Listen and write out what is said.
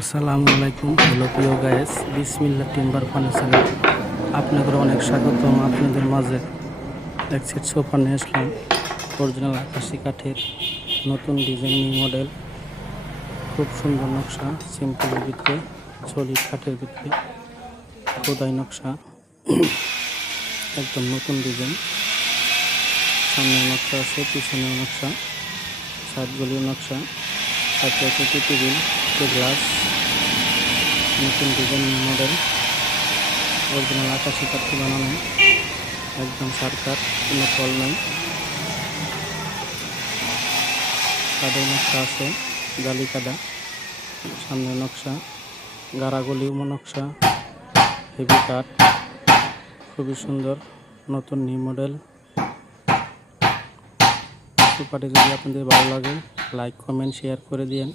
আসসালামু আলাইকুম। হ্যালো প্রিয় গায়েস, বিসমিল্লাহ টিম্বার ফার্নিচারে আপনাদের অনেক স্বাগতম। আপনাদের মাঝে এক সেট সোফা নিয়ে আসলাম। অরিজিনাল আকাশি কাঠের নতুন ডিজাইন, নিউ মডেল, খুব সুন্দর নকশা, সিম্পলের ভিতরে, সলিড কাঠের ভিতরে খোদাই নকশা, একদম নতুন ডিজাইন। সামনে নকশা আছে, পিছনে নকশা, সাইডগুলির নকশা, সাথে আছে টেবিল, গ্লাস, নতুন ডিজাইন, নিউ মডেল, অরিজিনাল আকাশি কাঠে বানানো, একদম সারকার, কোনো ফল নাই। কাদের নকশা আছে, জালি কাদা, সামনে নকশা, গাড়াগলি নকশা, হেভি কাঠ, খুবই সুন্দর, নতুন নিউ মডেল। সুপারটি যদি আপনাদের ভালো লাগে, লাইক কমেন্ট শেয়ার করে দিন।